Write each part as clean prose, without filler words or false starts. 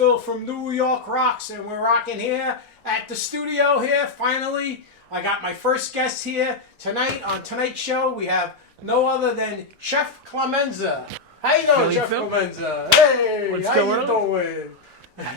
Phil from New York Rocks, and we're rocking here at the studio here. Finally, I got my first guest here tonight on tonight's show. We have no other than Chef Clemenza. How you doing, Chef Clemenza? Hey, what's how going you doing?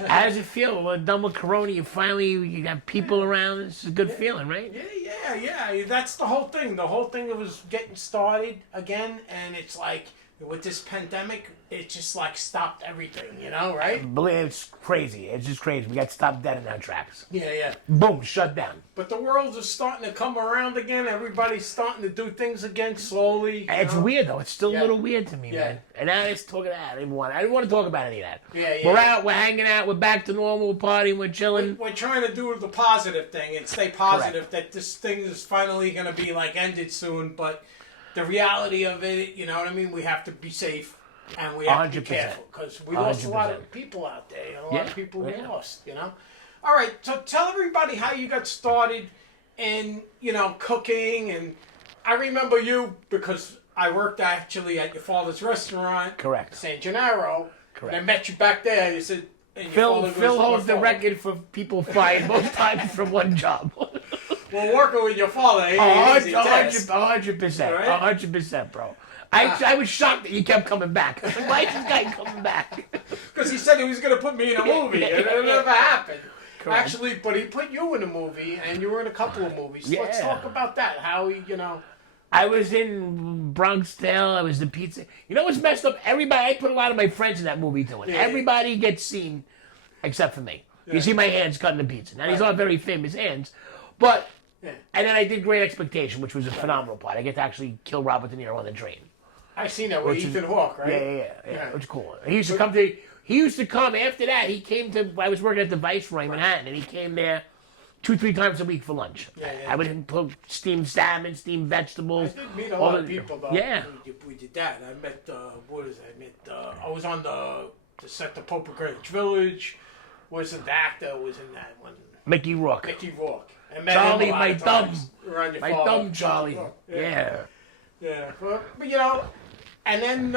How does it feel? We're done with Corona. You got people around. It's a good feeling, right? Yeah. That's the whole thing. The whole thing was getting started again, and it's like with this pandemic, it just like stopped everything, you know, right? Believe it's crazy. It's just crazy. We got stopped dead in our tracks. Yeah. Boom, shut down. But the world is starting to come around again. Everybody's starting to do things again slowly. It's weird though. It's still a little weird to me, man. And now it's talking about. I didn't want to talk about any of that. We're out. We're hanging out. We're back to normal. We're partying. We're chilling. We're trying to do the positive thing and stay positive. Correct. That this thing is finally going to be like ended soon. But the reality of it, you know what I mean? We have to be safe. And we have to be careful because we lost 100%. A lot of people out there. A lot of people we lost, you know. All right, so tell everybody how you got started in, cooking. And I remember you because I worked actually at your father's restaurant. Correct. San Gennaro. Correct. And I met you back there. You said, Phil holds the record for people fired most times from one job. Well, working with your father, 100%, 100%, bro. I was shocked that you kept coming back. I was like, why is this guy coming back? Because he said he was going to put me in a movie, and it never happened. Correct. Actually, but he put you in a movie, and you were in a couple of movies. So let's talk about that. How I was in Bronx Tale. I was the pizza. You know what's messed up? Everybody. I put a lot of my friends in that movie too. Everybody gets seen, except for me. You see my hands cutting the pizza. Now these aren't very famous hands, but and then I did Great Expectation, which was a phenomenal part. I get to actually kill Robert De Niro on the train. I seen that with Ethan Hawke, right? Yeah. It was cool. He used to come after that. He came to. I was working at the Viceroy in Manhattan, and he came there 2-3 times a week for lunch. I would put steamed salmon, steamed vegetables. I did meet a lot of people though. Yeah. We did that. I met I was on the set of Pope of Greenwich Village. Wasn't the actor was in that one? Mickey Rourke. And met Charlie, him my thumb. Charlie. Yeah. But and then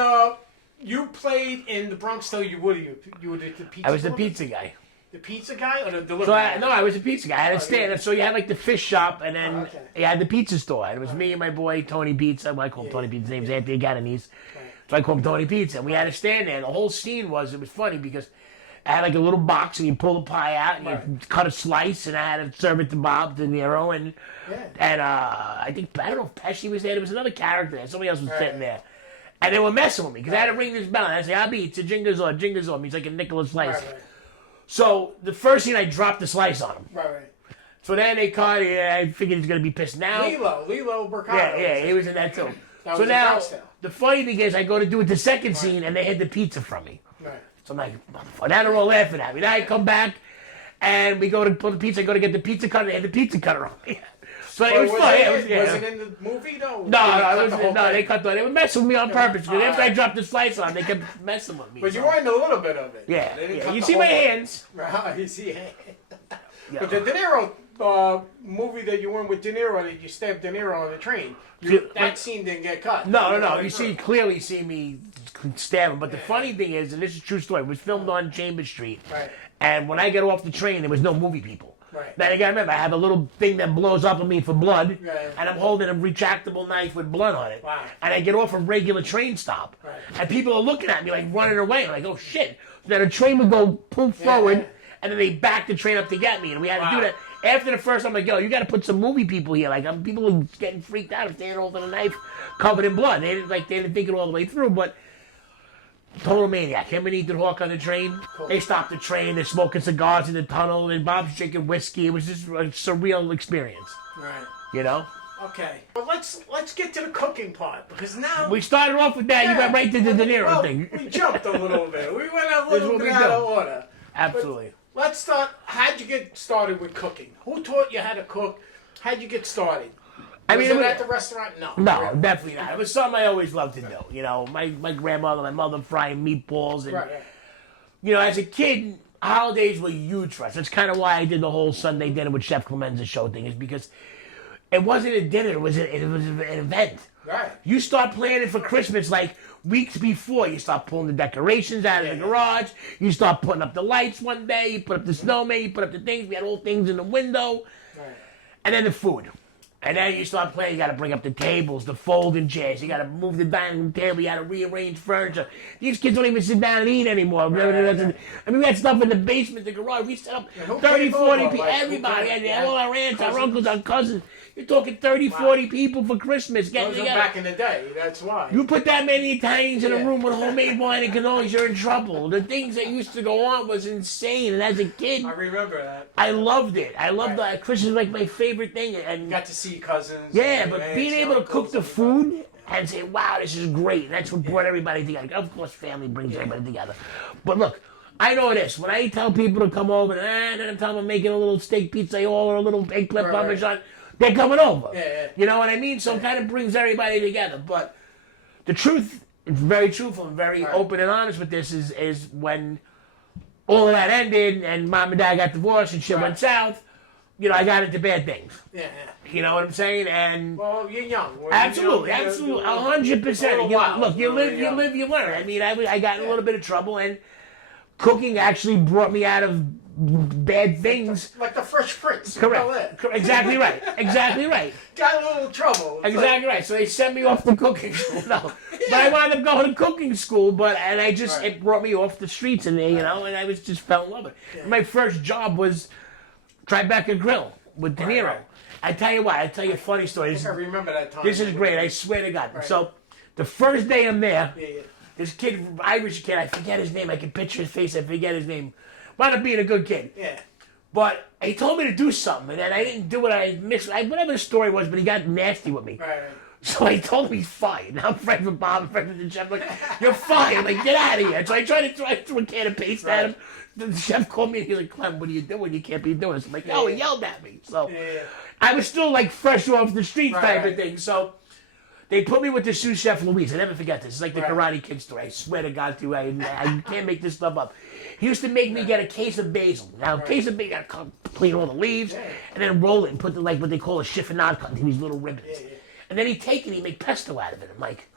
you played in the Bronx Tale. You were the pizza. I was the pizza guy. The pizza guy or the delivery guy? I was a pizza guy. I had a stand-up. So you had like the fish shop, and then you had the pizza store. And it was me and my boy Tony Pizza. I call him Tony Pizza. His name's Anthony Gananese. So I call him Tony Pizza. And we had a stand there. And the whole scene was funny because I had like a little box, and you pull the pie out, and you cut a slice, and I had to serve it to Bob De Niro, and I don't know if Pesci was there. There was another character there. Somebody else was sitting there. And they were messing with me because I had to ring this bell. And I say, I'll be, it's a Jingazor. He's like a Nicholas slice. So the first scene, I dropped the slice on him. So then they caught it. I figured he's going to be pissed now. Lilo Burkhardt. Yeah, he was in that too. So now, the funny thing is, I go to do it the second scene, and they hid the pizza from me. So I'm like, motherfucker. Now they're all laughing at me. Now I come back, and we go to pull the pizza. I go to get the pizza cutter, and they had the pizza cutter on me. So it was funny. Was it in the movie though? No, they cut the. They were messing with me on purpose. Because after I dropped the slice on, they kept messing with me. But you were in a little bit of it. Yeah. You see my hands. Right, you see hands. But the De Niro movie that you were in with De Niro, that you stabbed De Niro on the train, that scene didn't get cut. No. You clearly see me stab him. But the funny thing is, and this is a true story, it was filmed on Chambers Street. And when I got off the train, there was no movie people. Now you gotta remember, I have a little thing that blows up on me for blood, and I'm holding a retractable knife with blood on it. And I get off a regular train stop, and people are looking at me like running away. I'm like, oh shit! So then the train would go pull forward, and then they back the train up to get me, and we had to do that. After the first, I'm like, yo, you got to put some movie people here. Like, people are getting freaked out if they're holding a knife covered in blood. They didn't think it all the way through, but. Total maniac. Him and Ethan Hawke on the train. Cool. They stopped the train. They're smoking cigars in the tunnel, and Bob's drinking whiskey. It was just a surreal experience. You know? Okay. Well, let's get to the cooking part, because now... We started off with that. You got right to the De Niro thing. We jumped a little bit. We went a little bit out of order. Absolutely. But let's start. How'd you get started with cooking? Who taught you how to cook? How'd you get started? Was it at the restaurant? No, definitely not. It was something I always loved to do. You know, my grandmother, my mother frying meatballs. And, you know, as a kid, holidays were huge for us. That's kind of why I did the whole Sunday dinner with Chef Clemenza show thing, is because It wasn't a dinner. It was an event. Right. You start planning for Christmas like weeks before. You start pulling the decorations out of the garage. You start putting up the lights one day. You put up the snowman. You put up the things. We had all things in the window. Right. And then the food. And then you start playing. You got to bring up the tables, the folding chairs. You got to move the dining room table. You got to rearrange furniture. These kids don't even sit down and eat anymore. Right. I mean, we had stuff in the basement, the garage. We set up 30, 40 people. Like, everybody. All our aunts, our uncles, our cousins. You're talking 30, 40 people for Christmas getting Those together. Back in the day, that's why. You put that many Italians in a room with homemade wine and cannolis, you're in trouble. The things that used to go on was insane. And as a kid, I remember that. I loved it. I loved that. Christmas was like my favorite thing. And you got to see cousins. Yeah, but being able to cook the food and say, wow, this is great. And that's what brought everybody together. Of course, family brings everybody together. But look, I know this. When I tell people to come over, and then I tell them I'm making a little steak pizza or a little eggplant parmesan, they're coming over. Yeah. You know what I mean? So it kind of brings everybody together. But the truth, it's very truthful and very open and honest with this, is when all of that ended and mom and dad got divorced and shit went south, you know, I got into bad things. Yeah. You know what I'm saying? And well, you're young. Absolutely, 100%. Look, you live, you learn. I mean, I got in a little bit of trouble, and cooking actually brought me out of bad things. Like the Fresh Prince. Correct. Exactly right. Got a little trouble. Exactly right. So they sent me off to cooking school. No, but I wound up going to cooking school. It brought me off the streets, and and I was just fell in love with it. Yeah. My first job was Tribeca Grill with De Niro. Right. I tell you what. I tell you a funny story. I remember that time. This is great. I swear to God. Right. So the first day I'm there, this kid, Irish kid, I forget his name. I can picture his face. I forget his name. Wound up being a good kid. Yeah. But he told me to do something, and then I didn't do what I missed. Whatever the story was, but he got nasty with me. Right. So I told him he's fired. Now I'm friends with Bob, I'm friends with the chef. I'm like, you're fired. I'm like, get out of here. So I tried to throw a can of paste at him. The chef called me and he's like, Clem, what are you doing? You can't be doing this. I'm like, no, he yelled at me. So I was still like fresh off the street type of thing. So they put me with the sous chef Luis. I never forget this. It's like the Karate Kid story. I swear to God, too. I can't make this stuff up. He used to make me get a case of basil. Now, a case of basil, you gotta clean all the leaves, and then roll it and put what they call a chiffonade cut into these little ribbons. And then he'd take it and he'd make pesto out of it. I'm like,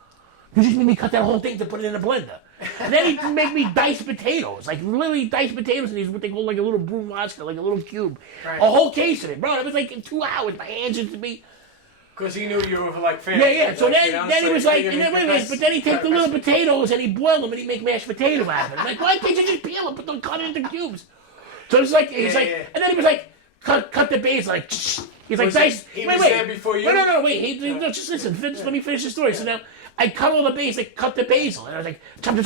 you just made me cut that whole thing to put it in a blender. And then he'd make me diced potatoes, like literally diced potatoes in these, what they call like a little bruschetta, like a little cube. Right. A whole case of it. Bro, it was like in 2 hours. My hands used to be... Because he knew you were like family. Yeah. So then he was like, but then he'd take the little potatoes and he'd boil them and he'd make mashed potato out of it. I'm like, why can't you just peel them, but don't cut it into cubes? So it's like, and then he was like, cut the basil, like, he's like, nice. He was there before you? No, wait. No, just listen. Let me finish the story. So now I cut all the basil, like, cut the basil, and I was like, chop. And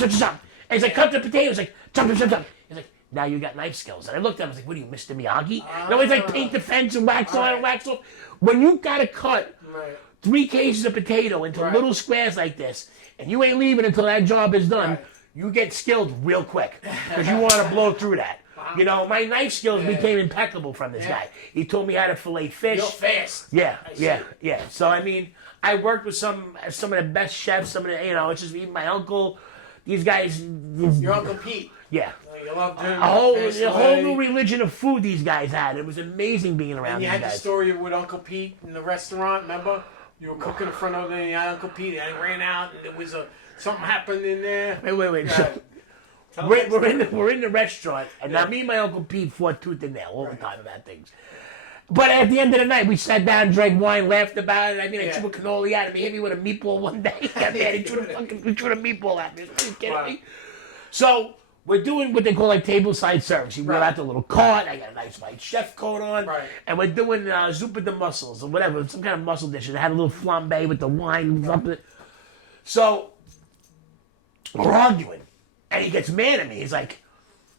he's like, cut the potatoes, like, chop. He's like, now you got knife skills. And I looked at him, I was like, what are you, Mr. Miyagi? No, it's like paint the fence and wax on and wax off. When you gotta cut 3 cases of potato into little squares like this, and you ain't leaving until that job is done, you get skilled real quick because you want to blow through that. You know, my knife skills became impeccable from this guy. He taught me how to fillet fish. Real fast. Yeah. So I mean, I worked with some of the best chefs. Some of the, it's just even my uncle. These guys. Your Uncle Pete. Yeah. You loved him. A whole new religion of food these guys had. It was amazing being around these guys. And you had the story with Uncle Pete in the restaurant, remember? You were cooking in front of Uncle Pete, and he ran out, and there was something happened in there. Wait. We're in the restaurant, and now me and my Uncle Pete fought tooth and nail all the time about things. But at the end of the night, we sat down, drank wine, laughed about it. I mean, I threw a cannoli at him. He hit me with a meatball one day. He threw a meatball at me. Are you kidding me? So we're doing what they call like tableside service. You wear out the little cart. I got a nice white chef coat on. Right. And we're doing zuppa de mussels or whatever, some kind of mussel dish. It had a little flambe with the wine. So we're arguing. And he gets mad at me. He's like,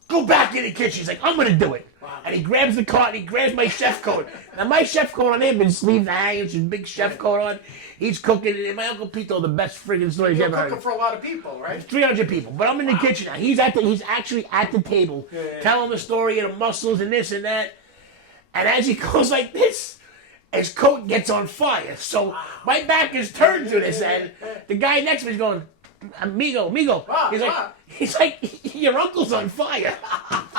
go back in the kitchen. He's like, I'm going to do it. Wow. And he grabs the cart and he grabs my chef coat. Now my chef coat on him and sleeves hanging, his big chef coat on. He's cooking. And my Uncle Pete told the best friggin' story he's ever heard. You're cooking for a lot of people, right? 300 people. But I'm in the kitchen now. He's actually at the table telling the story of the mussels and this and that. And as he goes like this, his coat gets on fire. So my back is turned to this and the guy next to me is going, Amigo. He's like, your uncle's on fire.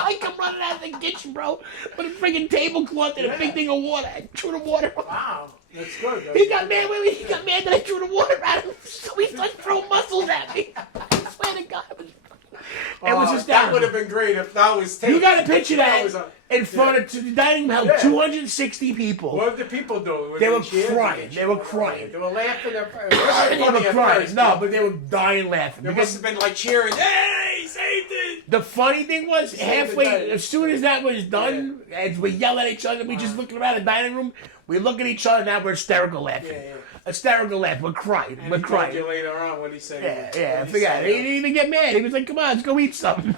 I come running out of the kitchen, bro, with a freaking tablecloth and a big thing of water. I threw the water. Wow, that's good. He got mad with me. He got mad that I threw the water at him. So he started throwing mussels at me. I swear to God, it was just that would have been great if that was taped. You got to picture that in front of the dining room, held 260 people. What did the people do? They were crying. They were crying. They were laughing. They were crying. No, but they were dying laughing. They must have been like cheering. Hey, saved it! The funny thing was, halfway, as soon as that was done, as we yell at each other, we just looking around the dining room. We look at each other. Now we're hysterical laughing. Hysterical laugh. We're crying. And we're he crying. Told you later on what he said. I forgot. He didn't even get mad. He was like, "Come on, let's go eat something."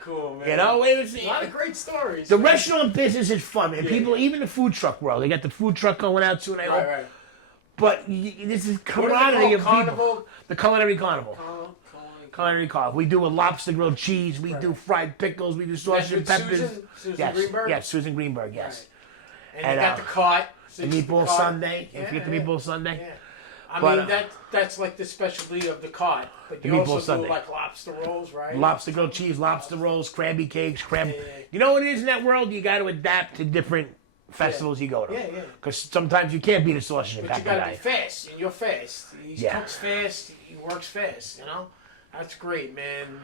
Cool, man. You know, it was a lot of great stories. The restaurant business is fun, man. People, even the food truck world, they got the food truck going out soon. Right. But this is camaraderie of people. The culinary carnival. Culinary carnival. We do a lobster grilled cheese. We do fried pickles. We do sausage and peppers. Susan Greenberg? Yes, Susan Greenberg. Yes. Right. And you got the cart. The meatball Sunday. If you get the meatball Sunday. Yeah. I mean, that's like the specialty of the cart. But you also do like lobster rolls, right? Lobster grilled cheese, lobster rolls, crabby cakes, crab. You know what it is in that world? You got to adapt to different festivals you go to. Because sometimes you can't beat a sausage and pepper guy. But you got to be fast, and you're fast. He cooks fast, he works fast, you know? That's great, man.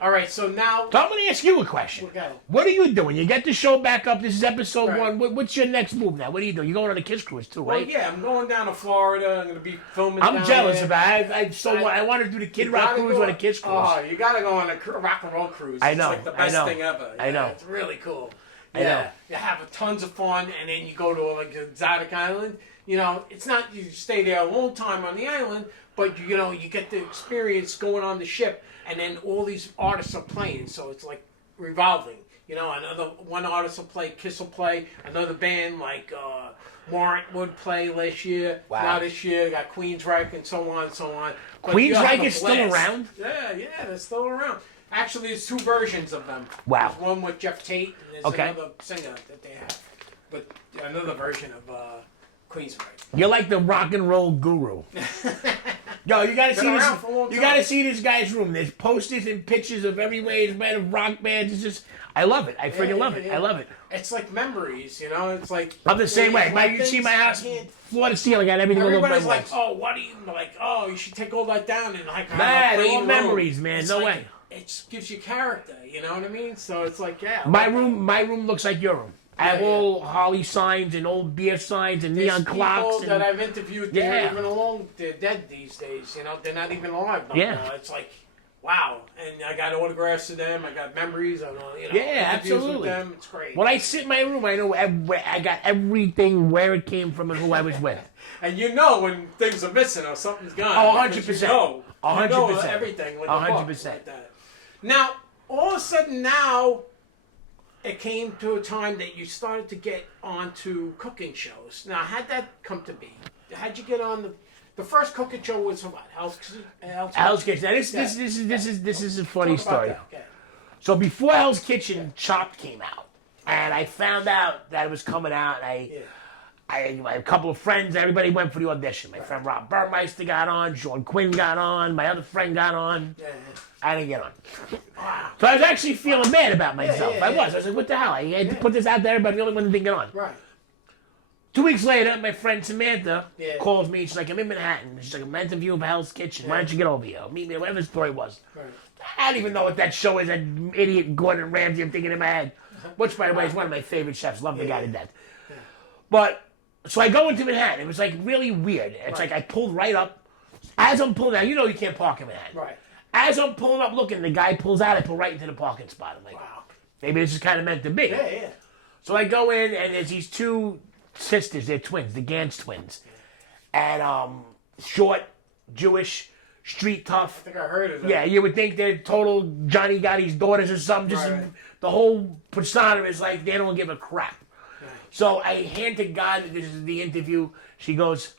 All right, so now... So I'm going to ask you a question. What are you doing? You get the show back up. This is episode 1. What's your next move now? What are you doing? You're going on a Kiss Cruise too, right? Well, yeah, I'm going down to Florida. I'm going to be filming I'm jealous of that. I want to do the Kid Rock Cruise on a Kiss Cruise. Oh, you got to go on a rock and roll cruise. I know. It's like the best thing ever. I know. It's really cool. I know. You have tons of fun, and then you go to like an exotic island. You know, it's not you stay there a long time on the island, but you know you get the experience going on the ship, and then all these artists are playing, so it's like revolving. You know, one artist will play, Kiss will play, another band like Warrant would play last year. Wow. Now this year they got Queensryche and so on and so on. But Queensryche is still around? Yeah, they're still around. Actually, there's 2 versions of them. Wow. There's one with Jeff Tate, and there's another singer that they have. But another version of Queensryche. You're like the rock and roll guru. Yo, you gotta see this. You gotta see this guy's room. There's posters and pictures of every way he's been of rock bands. It's just, I love it. I freaking love it. I love it. It's like memories, you know. It's like I'm the same way. You see my house, floor to ceiling, got everything. Everybody's like, oh, what do you like? Oh, you should take all that down and like. Man, all memories, man. No way. It gives you character. You know what I mean? So it's like, My room looks like your room. I have all Holly signs and old beer signs and neon clocks. People that I've interviewed, they're even alone. They're dead these days. You know, they're not even alive no more. It's like, wow. And I got autographs of them. I got memories. I know, interviews absolutely. with them. It's great. When I sit in my room, I know I got everything, where it came from and who I was with. And you know when things are missing or something's gone. Oh, 100%. You know 100%. Everything. 100%. Like that. Now, all of a sudden now, it came to a time that you started to get onto cooking shows. Now, how'd that come to be? How'd you get on the first cooking show was what? Hell's Kitchen. Now, this is a funny story. Okay. So before Hell's Kitchen, Chopped came out, and I found out that it was coming out. And a couple of friends, everybody went for the audition. My friend Rob Burmeister got on, Sean Quinn got on, my other friend got on. I didn't get on. Wow. So I was actually feeling bad about myself. I was like, what the hell? I had to put this out there, but I'm the only one that didn't get on. Right. 2 weeks later, my friend Samantha calls me. She's like, I'm in Manhattan. She's like, I'm interviewing for Hell's Kitchen. Why don't you get over here? Meet me, whatever the story was. Right. I don't even know what that show is. That idiot Gordon Ramsay I'm thinking in my head. Which, by the way, is one of my favorite chefs. Love the guy to death. But, so I go into Manhattan. It was like really weird. It's like I pulled right up. As I'm pulling out, you know you can't park in Manhattan. Right. As I'm pulling up looking, the guy pulls out. I pull right into the parking spot. I'm like, wow, maybe this is kind of meant to be. Yeah. So I go in, and there's these 2 sisters. They're twins, the Gantz twins. And short, Jewish, street tough. I think I heard of them. Yeah, you would think they're total Johnny Gotti's daughters or something. Just the whole persona is like they don't give a crap. Right. So I hand to God, this is the interview. She goes,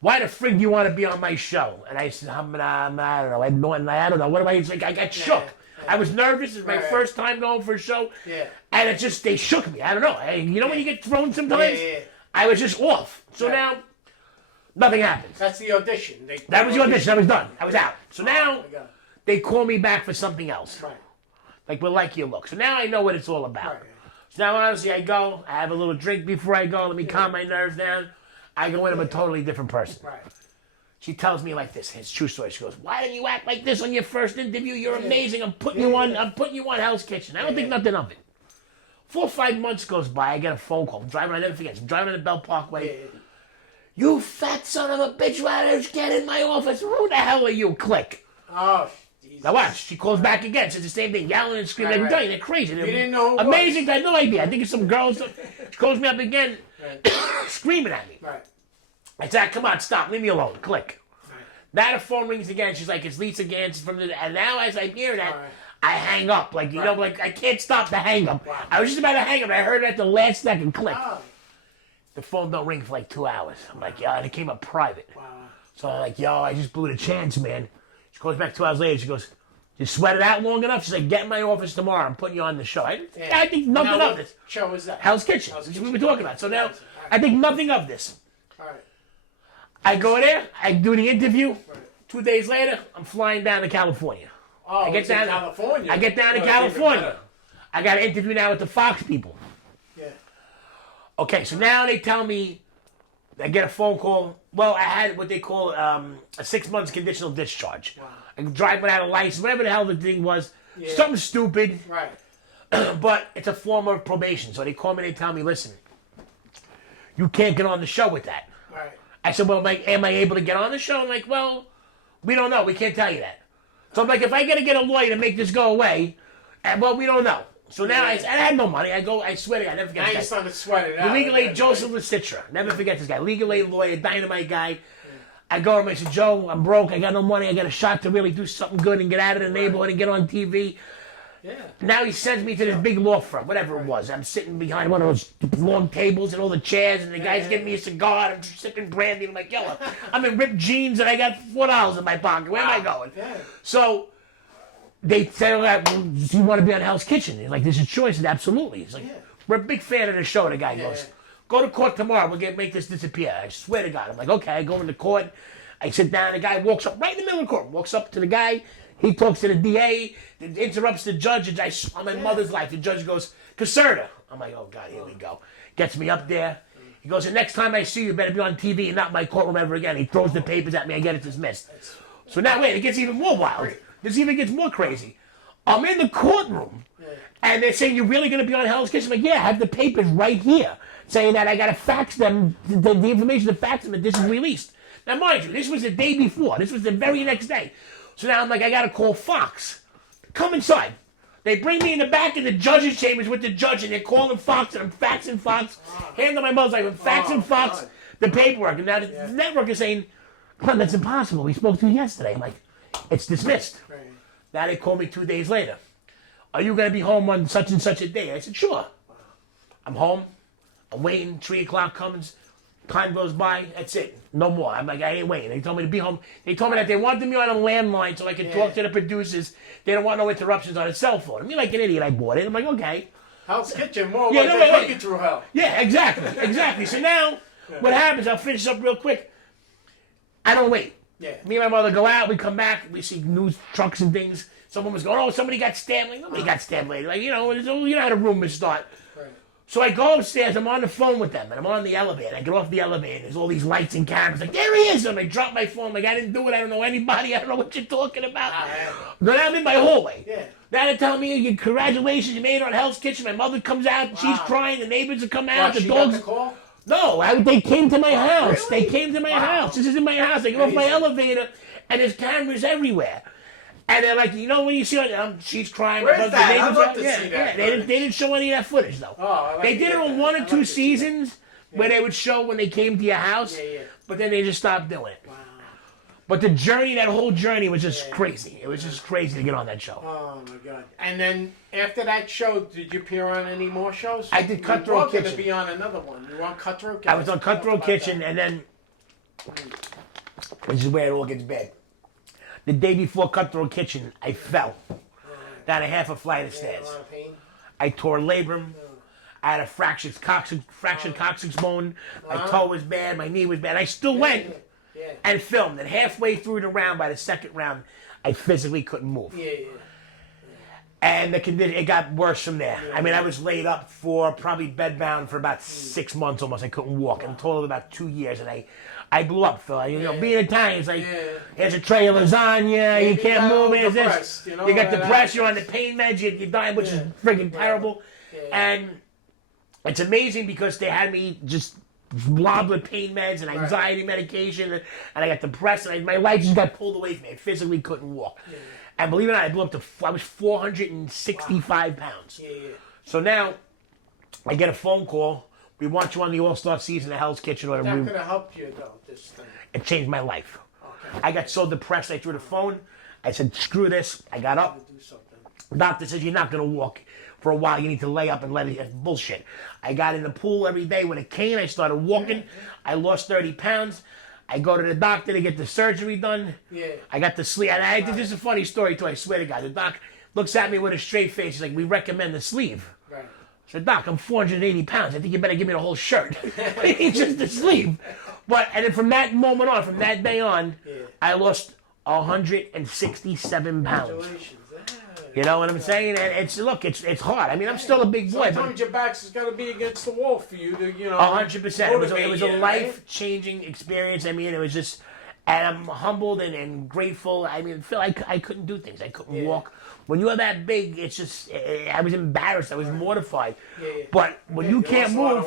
why the frig do you want to be on my show? And I said, I don't know. I don't know. What do I think? I got shook. I was nervous. It was my first time going for a show. Yeah. And it just, they shook me. I don't know. You know when you get thrown sometimes? Yeah. I was just off. So now, nothing happens. That's the audition. That was the audition. I was done. I was out. So now, they call me back for something else. Right. Like, we like your look. So now I know what it's all about. Right. So now, honestly, I go, I have a little drink before I go. Let me calm my nerves down. I go in, I'm a totally different person. Right. She tells me like this. It's a true story. She goes, "Why didn't you act like this on your first interview? You're amazing. I'm putting you on Hell's Kitchen." I don't think nothing of it. 4 or 5 months goes by. I get a phone call. I never forget. I'm driving on the Bell Parkway. "You fat son of a bitch! Why did you get in my office? Who the hell are you?" Click. Oh, Jesus. Now watch. She calls back again. Says the same thing, yelling and screaming. Right, right. They're crazy. You didn't know who amazing. I had no idea. I think it's some girls. She calls me up again, screaming at me. Right. I said, "Come on, stop. Leave me alone." Click. Right. Now the phone rings again. She's like, "It's Lisa Gans from the..." And now as I hear that, I hang up. Like, you know, like I can't stop the hang up. Wow. I was just about to hang up. I heard it at the last second. Click. Oh. The phone don't ring for like 2 hours. I'm like, "Yo," and it came up private. Wow. So I'm like, "Yo, I just blew the chance, man." She calls back 2 hours later. She goes, "You sweat it out long enough?" She's like, "Get in my office tomorrow. I'm putting you on the show." I think nothing of this. Show is that? Hell's Kitchen. That's what we were talking about. So now, I think nothing of this. All right. I go there. I do the interview. Right. 2 days later, I'm flying down to California. Oh, I get down to California. I get down to California. I got an interview now with the Fox people. Yeah. Okay, so now they tell me, I get a phone call. Well, I had what they call a 6 months conditional discharge. Wow. I can drive without a license, whatever the hell the thing was. Yeah. Something stupid. Right. But it's a form of probation. So they call me and they tell me, "Listen, you can't get on the show with that." Right. I said, "Well, like, am I able to get on the show?" I'm like, "Well, we don't know. We can't tell you that." So I'm like, "If I got to get a lawyer to make this go away, well, we don't know." So now I had no money. I swear to God, I never forget this guy. Now you started sweating out. The legal aid, Joseph Lecitra. Never forget this guy. Legal aid lawyer, dynamite guy. I go to him, I said, "Joe, I'm broke. I got no money. I got a shot to really do something good and get out of the neighborhood and get on TV." Yeah. Now he sends me to this big law firm, whatever it was. I'm sitting behind one of those long tables and all the chairs, and the guy's giving me a cigar. I'm sipping brandy. I'm like, "Yo, I'm in ripped jeans and I got $4 in my pocket. Where am I going?" Yeah. So they say, "Do you want to be on Hell's Kitchen?" He's like, "This is choice." And absolutely. He's like, "We're a big fan of the show." The guy goes, "Go to court tomorrow. We'll make this disappear." I swear to God. I'm like, "Okay." I go into court. I sit down. The guy walks up right in the middle of the court. Walks up to the guy. He talks to the DA. Interrupts the judge. And on my mother's life, the judge goes, "Caserta." I'm like, "Oh, God, here we go." Gets me up there. He goes, "The next time I see you, better be on TV and not in my courtroom ever again." He throws the papers at me. I get it dismissed. So now, wait, it gets even more wild. This even gets more crazy. I'm in the courtroom. And they're saying, "You're really going to be on Hell's Kitchen?" I'm like, "Yeah, I have the papers right here saying that I got to fax them, the information to fax them, that this is released." Now, mind you, this was the day before. This was the very next day. So now I'm like, I got to call Fox. Come inside. They bring me in the back of the judge's chambers with the judge, and they're calling Fox, and I'm faxing Fox. Hand on my mother's like, I'm faxing Fox God. The paperwork. And now the network is saying, "Clem, that's impossible. We spoke to you yesterday." I'm like, "It's dismissed." Right. Now they call me 2 days later. "Are you going to be home on such and such a day?" I said, "Sure." I'm home. I'm waiting. 3 o'clock comes. Time goes by. That's it. No more. I'm like, I ain't waiting. They told me to be home. They told me that they wanted me on a landline so I could talk to the producers. They don't want no interruptions on a cell phone. I mean, like an idiot, I bought it. I'm like, okay. Hell's Kitchen, more like they took you through hell. Yeah, exactly. So now, what happens, I'll finish up real quick. I don't wait. Yeah. Me and my mother go out. We come back. We see news trucks and things. Someone was going, "Oh, somebody got stabbed." Like, nobody got stabbed later. Like, you know how the rumors start. Right. So I go upstairs, I'm on the phone with them, and I'm on the elevator. I get off the elevator, there's all these lights and cameras. Like, "There he is!" And I drop my phone, like, "I didn't do it, I don't know anybody, I don't know what you're talking about." Then I'm in my hallway. Yeah. Now they're telling me, "Congratulations, you made it on Hell's Kitchen." My mother comes out, and she's crying, the neighbors are coming out, the dogs... Got the call? No, they came to my house. Really? They came to my house. This is in my house. I get off my elevator, and there's cameras everywhere. And they're like, you know, when you see her, she's crying. Where's that? I'd love to see that. They didn't show any of that footage, though. Oh, they did it on 1 or 2 seasons where they would show when they came to your house, but then they just stopped doing it. Wow. But the journey, that whole journey was just crazy. It was just crazy to get on that show. Oh, my God. And then after that show, did you appear on any more shows? I did Cutthroat Kitchen. You were going to be on another one. You were on Cutthroat Kitchen? I was on Cutthroat Kitchen, and then, this is where it all gets bad. The day before Cutthroat Kitchen, I fell down a half a flight of stairs. A lot of pain? I tore a labrum. I had a fractured coccyx bone. My toe was bad. My knee was bad. I still went and filmed. And halfway through the round, by the second round, I physically couldn't move. And the condition, it got worse from there. I mean, I was laid up for probably bedbound for about 6 months almost. I couldn't walk. In total, about 2 years. And I blew up, Phil. You know, being Italian, it's like, here's a tray of lasagna, you can't move, here's this. You got depressed, you're on the pain meds, you're dying, which is freaking terrible. And it's amazing because they had me just blobbed with pain meds and anxiety medication, and I got depressed, and my life just got pulled away from me. I physically couldn't walk. And believe it or not, I blew up I was 465 pounds. So now, I get a phone call. We want you on the All-Star season of Hell's Kitchen. That could have helped you, though, this thing. It changed my life. Okay. I got so depressed, I threw the phone. I said, screw this. I got up. The doctor says, you're not going to walk for a while. You need to lay up and let it. Bullshit. I got in the pool every day with a cane. I started walking. I lost 30 pounds. I go to the doctor to get the surgery done. I got the sleeve. And this is a funny story, too. I swear to God. The doc looks at me with a straight face. He's like, we recommend the sleeve. I said, Doc, I'm 480 pounds. I think you better give me the whole shirt. It's just the sleeve. And then from that moment on, from that day on, I lost 167 pounds. You know what I'm saying? And it's hard. I mean, I'm still a big boy. Sometimes your back's got to be against the wall for you to, 100%. It was a life-changing experience. I mean, it was just, and I'm humbled and grateful. I mean, Phil, I couldn't do things. I couldn't walk. When you're that big, it's just, I was embarrassed. I was mortified. But when you can't move,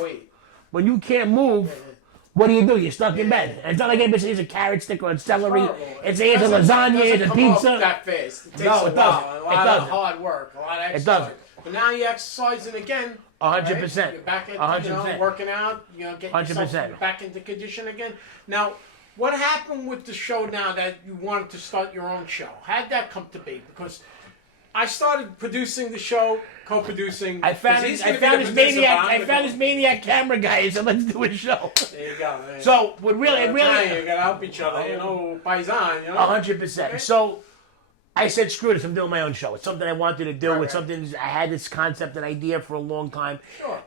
what do? You're stuck in bed. And it's not like anybody says a carrot stick or a celery. It's a lasagna, it's a pizza. That fast. It takes a lot of hard work, a lot of exercise. It doesn't. But now you're exercising again. 100%. Right? You're back at, working out, getting yourself back into condition again. Now, what happened with the show now that you wanted to start your own show? How'd that come to be? Because I started producing the show, co-producing. I found this maniac camera guy. He said, "Let's do a show." There you go. Man. So, you gotta help each other, paisan, 100%. So, I said, "Screw this! I'm doing my own show. It's something I wanted to do. It's something I had this concept and idea for a long time.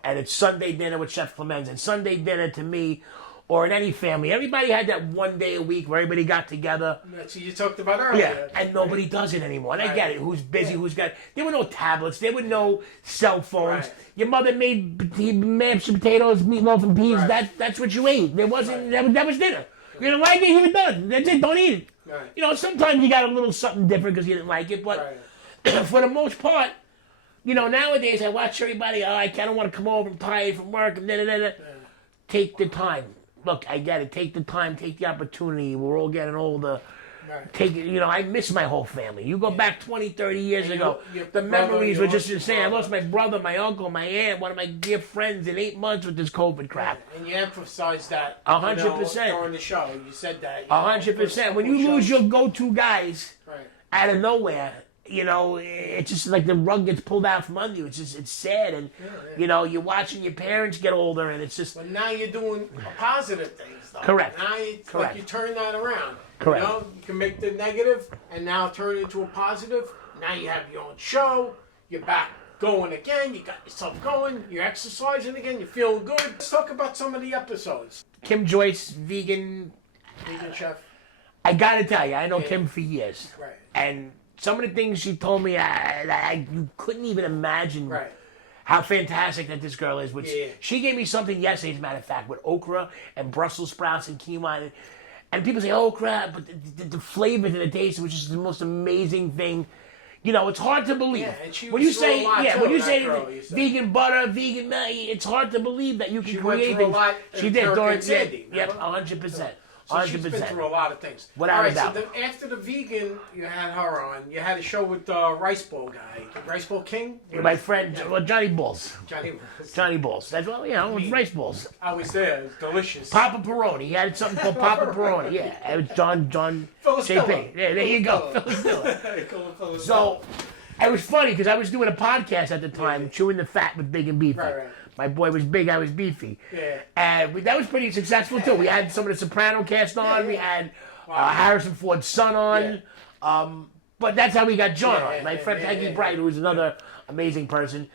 And it's Sunday dinner with Chef Clemenza. And Sunday dinner to me, or in any family, everybody had that one day a week where everybody got together. That's what you talked about earlier. Yeah, and nobody does it anymore. And I get it. Who's busy? Who's got? There were no tablets. There were no cell phones. Your mother made mashed potatoes, meatloaf, and peas. That's what you ate. There wasn't. That was dinner. You didn't like it, you were done. That's it. Don't eat it. Sometimes you got a little something different because you didn't like it, but for the most part, nowadays I watch everybody. I don't want to come over. I'm tired from work. And Take the time. Look, I get it. Take the time. Take the opportunity. We're all getting older. Take it. I miss my whole family. You go back 20, 30 years ago, the memories were just insane. I lost my brother, my uncle, my aunt, one of my dear friends in 8 months with this COVID crap. And you emphasized that 100% during the show. You said that 100%. When you lose your go-to guys out of nowhere, it's just like the rug gets pulled out from under you. It's sad, and you're watching your parents get older, and it's just. But now you're doing positive things, though. Correct. Now like you turn that around. Correct. You can make the negative and now turn it into a positive. Now you have your own show. You're back going again. You got yourself going. You're exercising again. You're feeling good. Let's talk about some of the episodes. Kim Joyce, vegan chef. I gotta tell you, I know Kim for years, right? And some of the things she told me, you couldn't even imagine how fantastic that this girl is. Which she gave me something yesterday, as a matter of fact, with okra and Brussels sprouts and quinoa. And people say okra, but the flavor and the taste was just the most amazing thing. It's hard to believe. When you say vegan butter, vegan milk, it's hard to believe that you can create things. She did during 100%. So she's been through a lot of things. Without a doubt. So after the vegan, you had her on. You had a show with the Rice Bowl guy, Rice Bowl King. My friend, Johnny Balls. Johnny Balls. That's rice balls. I was there. It was delicious. Papa Peroni. He had something called Papa Peroni. Yeah, it was John JP. Yeah, there you go. Phyllis. So it was funny because I was doing a podcast at the time, Chewing the Fat with Big and Beefy. Right. My boy was big, I was beefy. Yeah. And that was pretty successful, too. We had some of the Soprano cast on. We had Harrison Ford's son on. But that's how we got John on. My friend Peggy Bright, who was another amazing person,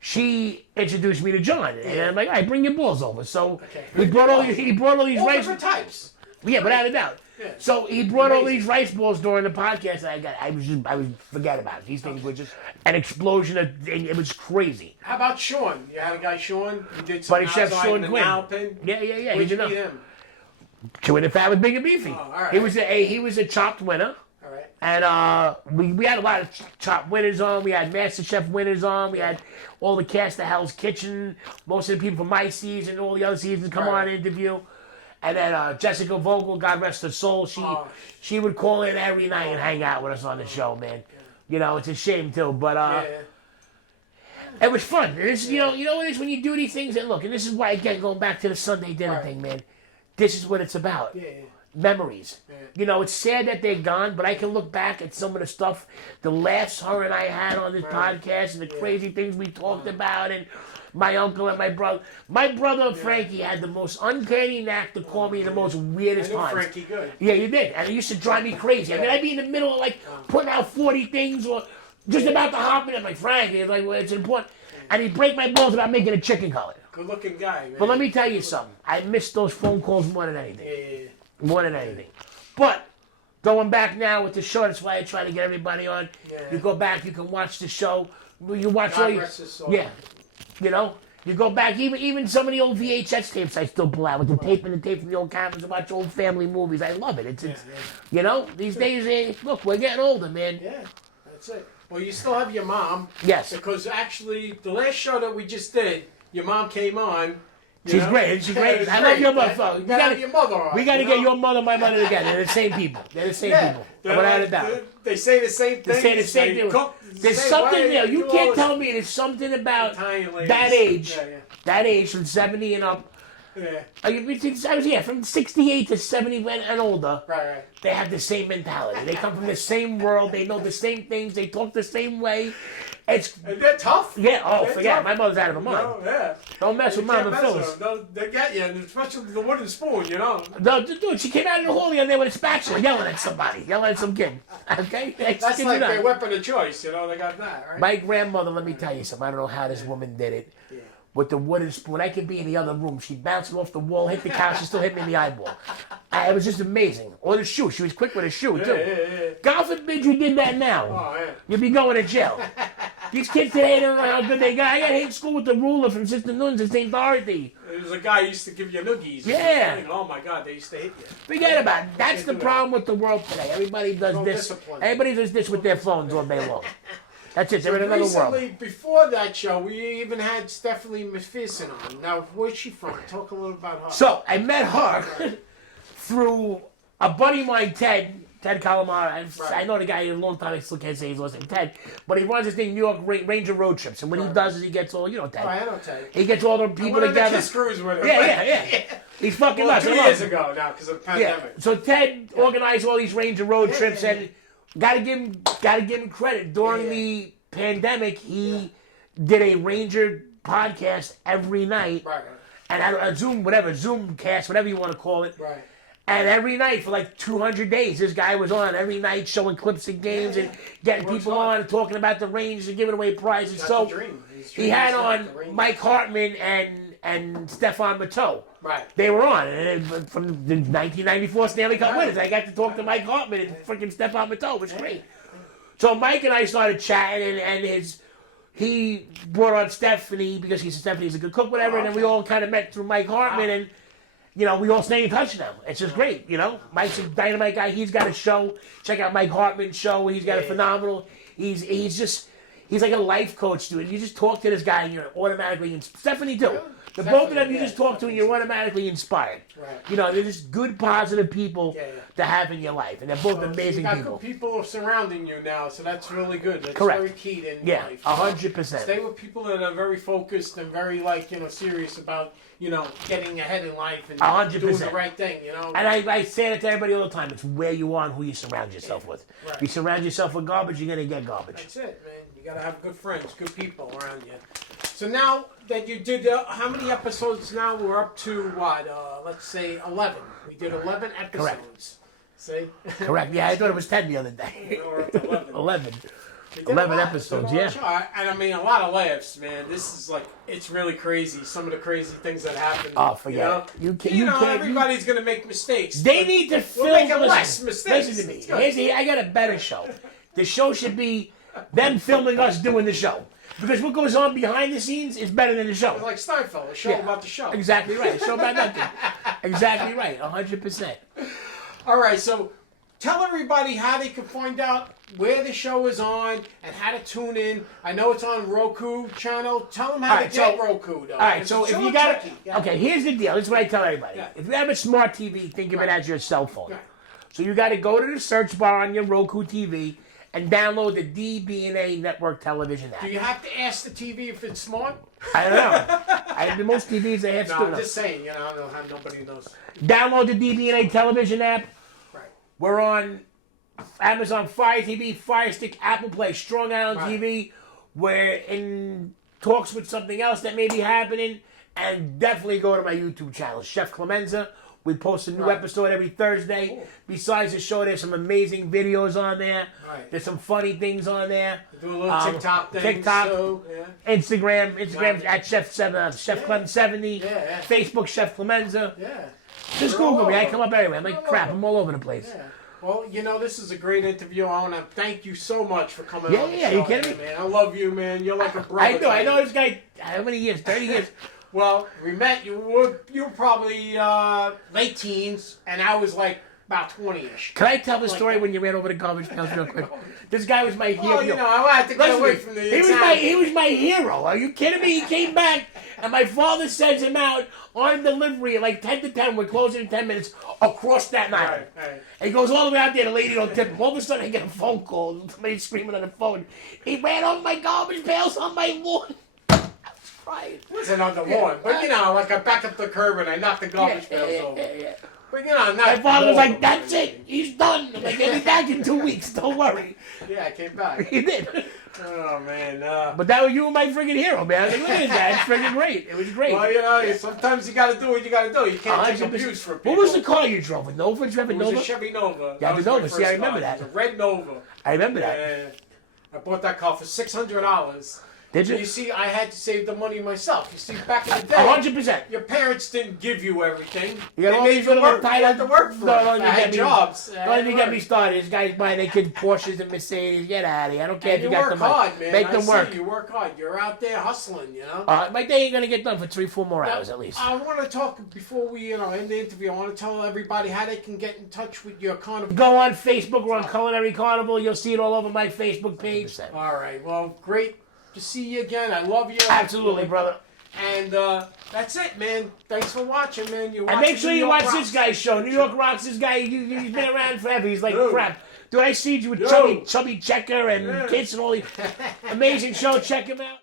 she introduced me to John. And I'm like, all right, bring your balls over. So he brought all these rice... different types. Yeah, without a doubt. Yeah. So he brought all these rice balls during the podcast, and I was forget about it. These things were just an explosion of. It was crazy. How about Sean? You had a guy Sean. You did some Buddy Chef Sean Quinn. Yeah. Where'd you meet him? Chewing the Fat with Big and Beefy. Oh, all right. He was a chopped winner. All right. And we had a lot of chopped winners on. We had Master Chef winners on. We had all the cast of Hell's Kitchen. Most of the people from my season, all the other seasons come on and interview. And then Jessica Vogel, God rest her soul, she would call in every night and hang out with us on the show, man. You know, it's a shame too, but it was fun. And it's, you know what it is when you do these things. And look, and this is why again going back to the Sunday dinner thing, man. This is what it's about. Memories. You know, it's sad that they're gone, but I can look back at some of the stuff, the laughs her and I had on this podcast, and the crazy things we talked about, and my uncle and my brother. My brother Frankie had the most uncanny knack to call me the most weirdest times. Frankie good. Yeah, you did, and it used to drive me crazy. I mean, I'd be in the middle of like putting out 40 things or just about to hop in. I'm like, Frank, it's like, well, it's important, and he'd break my balls about making a chicken cutlet. Good-looking guy, man. But let me tell you something. I miss those phone calls more than anything. Yeah. More than anything. But going back now with the show, that's why I try to get everybody on. Yeah. You go back, you can watch the show. You watch all your, yeah. You know, you go back, even some of the old VHS tapes I still pull out with the tape and the tape from the old cameras and watch old family movies. I love it. It's you know, these days, look, we're getting older, man. Yeah, that's it. Well, you still have your mom. Yes. Because actually, the last show that we just did, your mom came on. She's great. She's great. I love your mother. You gotta have your mother on. We gotta get your mother and my mother together. They're the same people. They're the same people. Without a doubt. They say the same thing. They say the same thing. There's something there. You can't tell me there's something about that age. That age from 70 and up. Yeah. From 68 to 70 and older. Right. They have the same mentality. They come from the same world. They know the same things. They talk the same way. And they're tough. Yeah, they're forget tough. it. My mother's out of her mind. No, yeah. Don't mess with Mom and Phyllis. No, they get you, and especially the wooden spoon, you know. No, dude, she came out in the hall the other day with a spatula yelling at somebody, yelling at some kid. Okay? That's like their weapon of choice, you know, they got that, right? My grandmother, let me tell you something, I don't know how this woman did it. Yeah. With the wooden spoon, I could be in the other room. She'd bounce it off the wall, hit the couch, and still hit me in the eyeball. It was just amazing. Or the shoe. She was quick with a shoe, too. Yeah. God forbid you did that now. Oh, yeah. You'd be going to jail. These kids today don't know how good they got. I got hit in school with the ruler from Sister Nuns at St. Dorothy. There was a guy who used to give you noogies. Yeah. Oh, my God, they used to hit you. Forget about it. That's the problem with the world today. Everybody does this. Discipline. Everybody does this with their phones all day long. That's it. They're in another world. Before that show, we even had Stephanie McPherson on. Now, where's she from? Talk a little about her. So, I met her through a buddy of mine, Ted Calamara. I know the guy a long time. I still can't say his last name, Ted. But he runs this thing, New York Ranger Road Trips. And what he does is he gets all, you know Ted. Oh, I know Ted. He gets all the people together. Kiss cruise with him. Yeah. He's fucking nuts. 2 years ago now, because of the pandemic. Yeah. So Ted organized all these Ranger Road Trips, and gotta give him credit. During the pandemic, he did a Ranger podcast every night. Right. And a Zoom cast, whatever you want to call it. Right. And every night for like 200 days, this guy was on every night showing clips of games and getting people on and talking about the Rangers and giving away prizes. So he had on Mike Hartman and Stefan Matteau. Right. They were on from the 1994 Stanley Cup winners. I got to talk to Mike Hartman and freaking Stefan Matteau. It was great. So Mike and I started chatting, and he brought on Stephanie because he said Stephanie's a good cook, whatever. And then we all kind of met through Mike Hartman and. You know, we all stay in touch now. It's just great, you know. Mike's a dynamite guy. He's got a show. Check out Mike Hartman's show. He's got a phenomenal. He's like a life coach, dude. You just talk to this guy and you're automatically. Stephanie too. The both of them you just talk to and you're automatically inspired. Right. You know, they're just good, positive people to have in your life, and they're both amazing you got people. Good people surrounding you now, so that's really good. That's Correct. very key in life. 100%. Stay with people that are very focused and very serious about getting ahead in life and 100%. doing the right thing. And I say it to everybody all the time. It's where you are and who you surround yourself with. Right. If you surround yourself with garbage, you're gonna get garbage. That's it, man. You gotta have good friends, good people around you. So now that you did, how many episodes now? We're up to what? Let's say 11. We did 11 episodes. Correct. See? Correct. Yeah, I thought it was 10 the other day. We're up to 11. 11. 11 episodes, yeah. And I mean, a lot of laughs, man. This is like, it's really crazy. Some of the crazy things that happen. Oh, forget it. You can't. Everybody's going to make mistakes. They need to film. We're making less mistakes. Listen to me. I got a better show. The show should be them filming us doing the show. Because what goes on behind the scenes is better than the show. It's like Steinfeld, a show about the show. Exactly right. A show about nothing. Exactly right. 100%. All right, so tell everybody how they can find out where the show is on and how to tune in. I know it's on Roku channel. Tell them how to get Roku, though. All right, so if you got it. Okay, here's the deal. This is what I tell everybody. Yeah. If you have a smart TV, think of it as your cell phone. Right. So you got to go to the search bar on your Roku TV and download the DB&A Network television app. Do you have to ask the TV if it's smart? I don't know. Most TVs, they have to. No, I'm just saying, I don't know how nobody knows. Download the DB&A television app. Right. We're on Amazon Fire TV, Fire Stick, Apple Play, Strong Island TV. We're in talks with something else that may be happening. And definitely go to my YouTube channel, Chef Clemenza. We post a new episode every Thursday. Cool. Besides the show, there's some amazing videos on there. Right. There's some funny things on there. Do a little TikTok thing. TikTok, so, Instagram at Chef Clem70. Yeah. Facebook, Chef Clemenza. Yeah. Just Google me. I come up everywhere. I'm like, crap, I'm all over the place. Yeah. Well, this is a great interview. I want to thank you so much for coming on the show. Yeah, you kidding me? Man. I love you, man. You're like a brother. I know this guy, how many years? 30 years? Well, we met, you were probably late teens, and I was like about 20-ish. Can I tell the story when you ran over the garbage pails real quick? This guy was my hero. Well, I had to get away from the he was my hero. Are you kidding me? He came back, and my father sends him out on delivery at like 10 to 10. We're closing in 10 minutes across that night. Right. And he goes all the way out there. The lady don't tip him. All of a sudden, I get a phone call. Somebody screaming on the phone. He ran over my garbage pails on my lawn. Right. It wasn't on the lawn, but like I back up the curb and I knocked the garbage pails over. Yeah. But not my father was like, "That's it, he's done." I'm like, "He'll be back in 2 weeks. Don't worry." Yeah, I came back. He did. Oh man. But you were my freaking hero, man. I was like, look at that. It's freaking great. It was great. Well, sometimes you got to do what you got to do. You can't take abuse for people. What was the car you drove? A Nova? Did you have a Nova? It was a Chevy Nova. Yeah, the Nova. See, I remember that. It was a red Nova. I remember that. Yeah. I bought that car for $600. Did you? You see, I had to save the money myself. You see, back in the day, 100%. Your parents didn't give you everything. You made you work. You had to work for it. I had jobs. Don't even get me started. These guys buying their kids Porsches and Mercedes. Get out of here. I don't care if you got the money. You work hard, man. Make them work. You work hard. You're out there hustling, My day ain't going to get done for 3-4 more hours at least. I want to talk, before we end the interview, I want to tell everybody how they can get in touch with your carnival. Go on Facebook. We're on Culinary Carnival. You'll see it all over my Facebook page. 100%. All right. Well, great to see you again. I love you. Absolutely, brother. And that's it, man. Thanks for watching, man. And make sure you watch this guy's show. New York Rocks. This guy, he's been around forever. He's like crap. Dude, I see you with Chubby Checker and Kids and all these amazing show. Check him out.